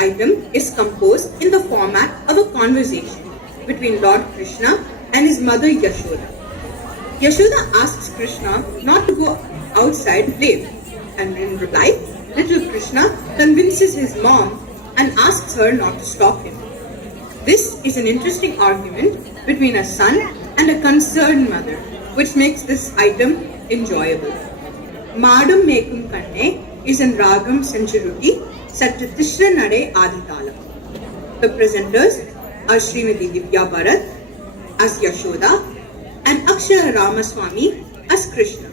item is composed in the format of a conversation between Lord Krishna and his mother Yashoda. Yashoda asks Krishna not to go outside late, and in reply, little Krishna convinces his mom and asks her not to stop him. This is an interesting argument between a son and a concerned mother, which makes this item enjoyable. Madam Mekum Kanne is in Ragam Sancharuti set to Tishra Nade Aditalam. The presenters are Srimati Divya Bharat as Yashoda and Akshara Ramaswamy as Krishna.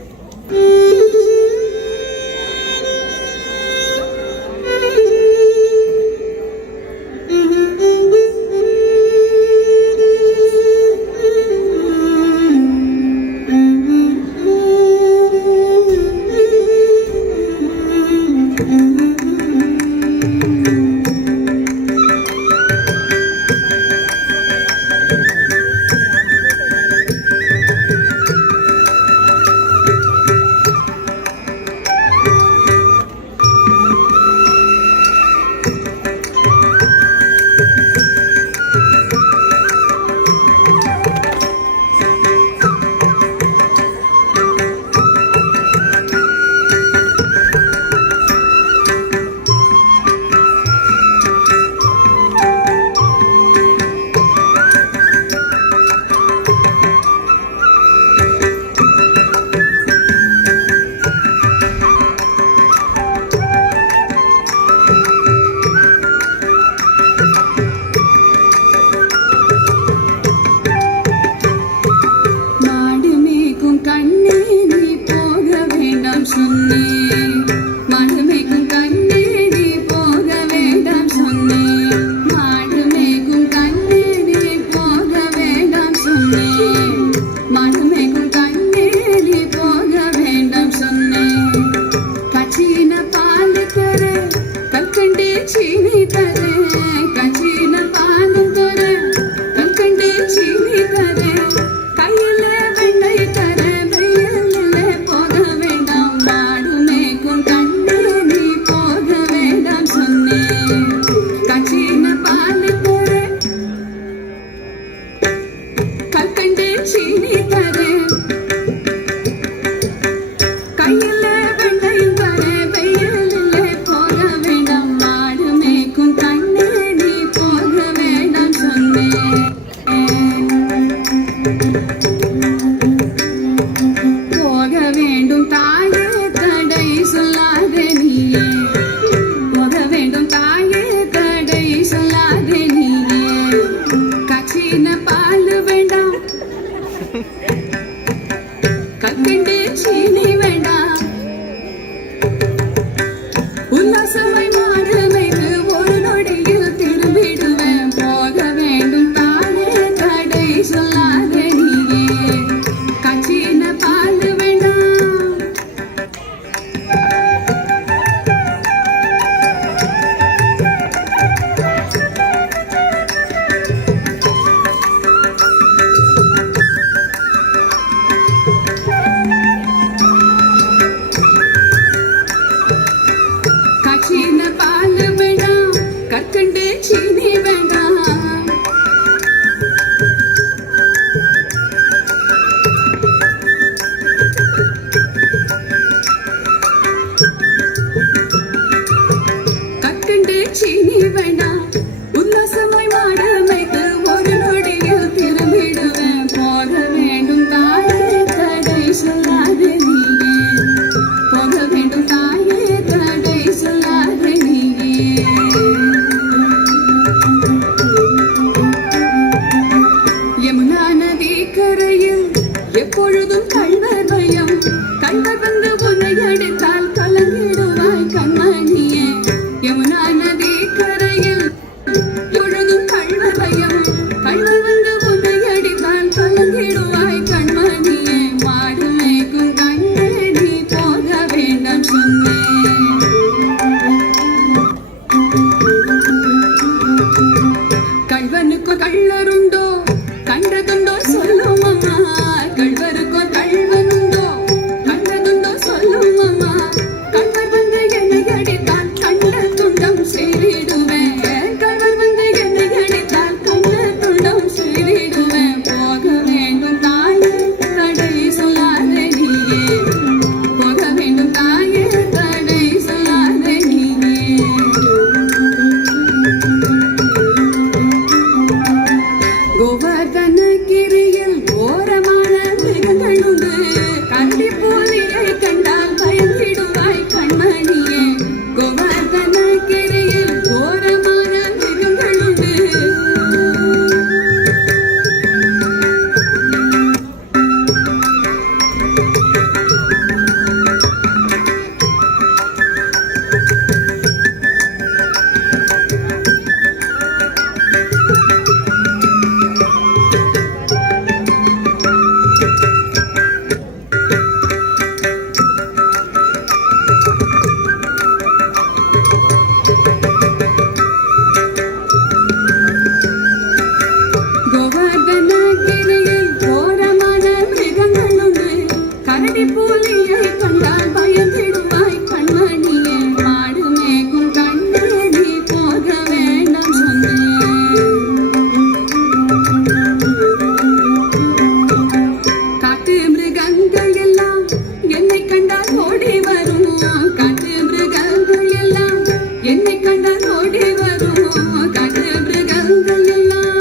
செய்திடுவேன் கண்டால் ஓடி வரும் காட்டு மிருகங்கள் எல்லாம்.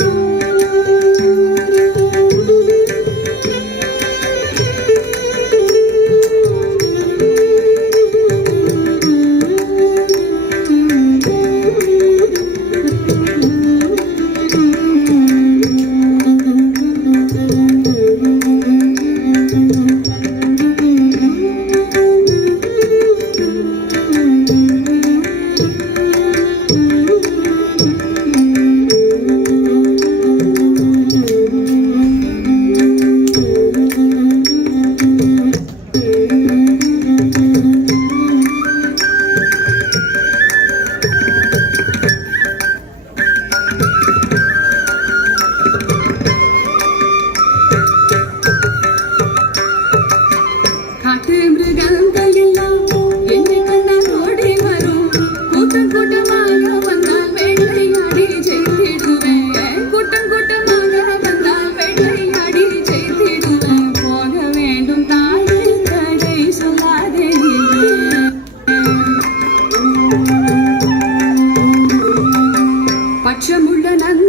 காட்டு மிருகங்கள் எல்லாம் என்னை கண்டால் ஓடி வரும். கூட்டம் கூட்டமாக வந்தால் வேட்டையாடி செய்திடுவேன். கூட்டம் கூட்டமாக வந்தால் வேட்டையாடி செய்திடுவேன். போக வேண்டும் தாயே தடை சொல்லாதே பட்சமுள்ள நன்